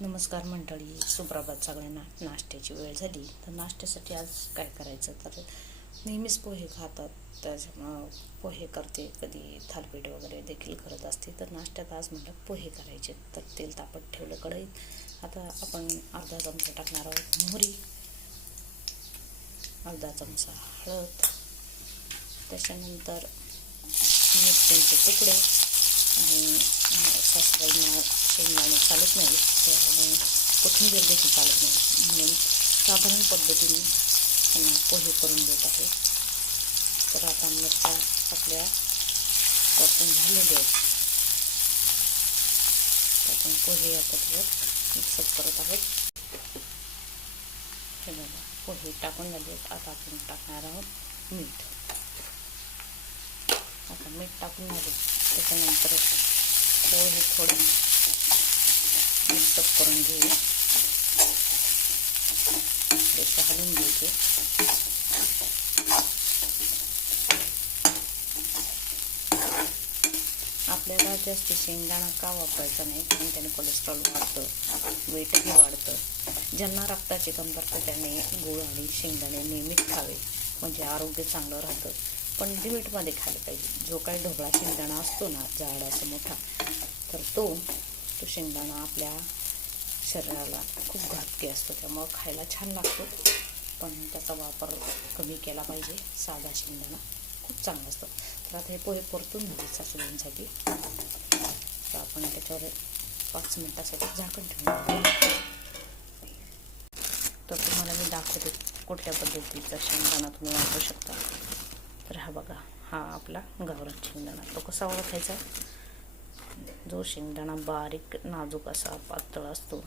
नमस्कार मंडळी, सुप्रभात सगळ्यांना. नाश्त्याची वेळ झाली. तर नाश्त्यासाठी आज काय करायचं, तर नेहमीच पोहे खातात त्याच्यामुळं पोहे करते, कधी थालीपीठ वगैरे देखील करत असते. तर नाश्त्यात आज म्हटलं पोहे करायचे. तर तेल तापत ठेवलं कढईत. आता आपण अर्धा चमचा टाकणार आहोत मोहरी, अर्धा चमचा हळद, त्याच्यानंतर मिरच्यांचे तुकडे. आणि सासूबाईंना शेंगदाणे चालत नाही, त्यामुळे कोथिंबीर देखील चालत नाही, म्हणून साधारण पद्धतीने त्यांना पोहे करून देत आहे. तर आता मिरच्या आपल्या टाकून झालेले आहेत. आपण पोहे आता त्याच्यात मिक्सअप करत आहोत. हे बघा, पोहे टाकून झाले आहेत. आता आपण टाकणार आहोत मीठ. आता मीठ टाकून झाले, त्याच्यानंतर पोहे थोडे मिक्सअप करून घेऊ. थोडेसे हलवून घ्यायचे. आपल्याला जास्त शेंगदाणा का वापरायचा नाही, कारण त्याने कोलेस्ट्रॉल वाढतं, वेटही वाढतं. ज्यांना रक्ताची कमतरता त्याने गूळ आणि शेंगदाणे नियमित खावे, म्हणजे आरोग्य चांगलं राहतं. पण लिमिटमध्ये खायला पाहिजे. जो काही ढोबळा शेंगदाणा असतो ना, जाड असं मोठा, तर तो शेंगदाणा आपल्या शरीराला खूप घातकी असतो, त्यामुळं खायला छान लागतो, पण त्याचा वापर कमी केला पाहिजे. साधा शेंगदाणा खूप चांगलं असतं. तर आता हे पोहे परतून झाले सासूबाईंसाठी. तर आपण त्याच्यावर 5 मिनिटासाठी झाकण ठेवून. तर तुम्हाला मी दाखवते कुठल्या पद्धतीचा शेंगदाणा तुम्ही वापरू शकता. तर हा बघा, हा आपला गावरान शेंगदाणा. तो कसा ओळखायचा? जो शेंगदाणा बारीक नाजूक असा पातळ असतो,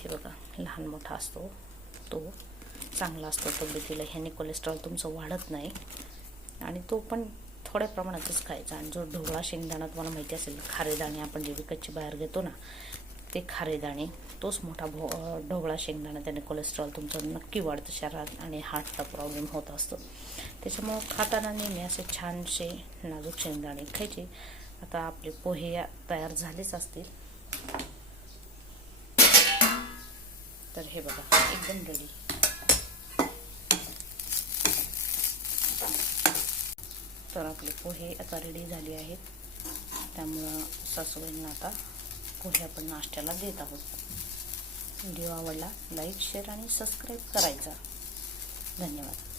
हे बघा, लहान मोठा असतो, तो चांगला असतो तब्येतीला. ह्याने कोलेस्ट्रॉल तुमचं वाढत नाही, आणि तो पण थोड्या प्रमाणातच खायचा. आणि जो ढोबळा शेंगदाणा तुम्हाला माहिती असेल, खारेदाणे आपण जे विकतची बाहेर घेतो ना, ते खारेदाणे, तोच मोठा ढोबळा शेंगदाणा, त्याने कोलेस्ट्रॉल तुमचं नक्की वाढतं शरीरात, आणि हार्टचा प्रॉब्लेम होत असतो. त्याच्यामुळं खाताना नेहमी असे छानसे नाजूक शेंगदाणे खायचे. आता आपले पोहे तयार झालेच असतील. तर हे बघा, एकदम रेडी. तर आपले पोहे आता रेडी झाले आहेत. त्यामुळं सासूबाईंना आता पोहे आपण नाश्त्याला देत आहोत. व्हिडिओ आवडला लाईक, शेअर आणि सबस्क्राईब करायचा. धन्यवाद.